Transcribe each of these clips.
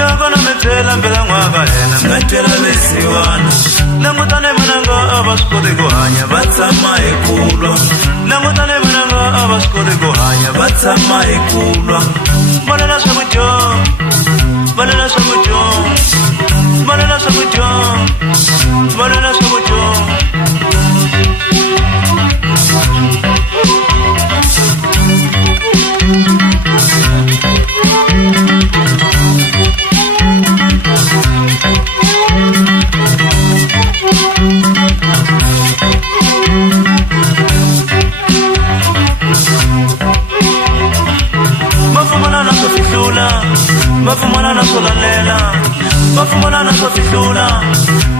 loko na metela mbela n'waka hena ngatela lesiwana langutane mananga ava swi koti ku hanya va tshama hi kulwa langutane mananga ava swi koti ku hanya va tshama hi kulwa valela swakudya valela swakudya valela swakudya valela swakudya vapfumalana swo lalela vapfumalana swo fihlula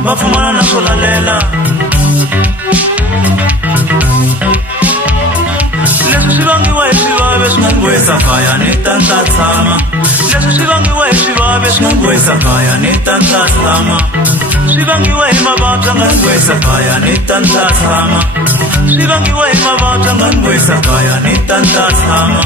vapfumalana swo lalela leswi swi vangiwa hi swivave swi nga ngwisa kaya ni ta tshama leswi swi vangiwa hi swivave swi nga ngwisa kaya ni ta tshama swi vangiwa hi mavabyi nga ngwisa kaya ni ta tshama swi vangiwa hi mavabyi nga ngwisa kaya ni ta tshama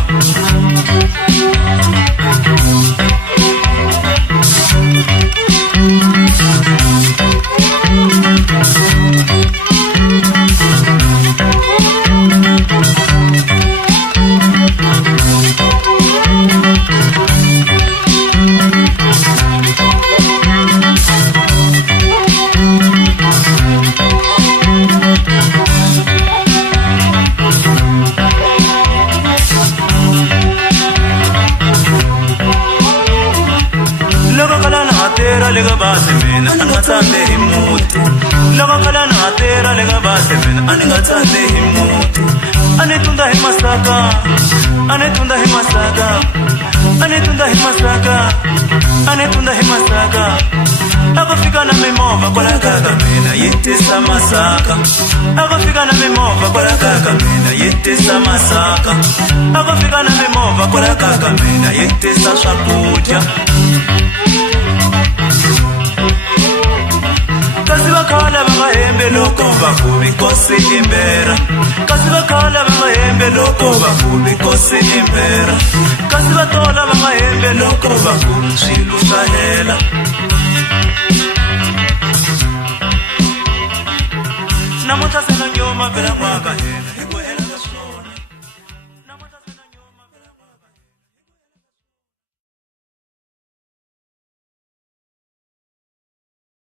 lega base mina angathande imuti loko khala na hatera lega base mina angathande imuti anetunda hi masaka anetunda hi masaka anetunda hi masaka anetunda hi masaka akufika na mimova kwala kaka mina yitisa masaka akufika na mimova kwala kaka mina yitisa masaka akufika na mimova kwala kaka mina yitisa swakudya kasi vakhala va nga hembe loko va ku vikosi imbera kasi vakhala va nga hembe loko va ku vikosi imbera kasi va tola va nga hembe loko va ku swilo swa hela namuntlha se na nyuma vela n'waka hembe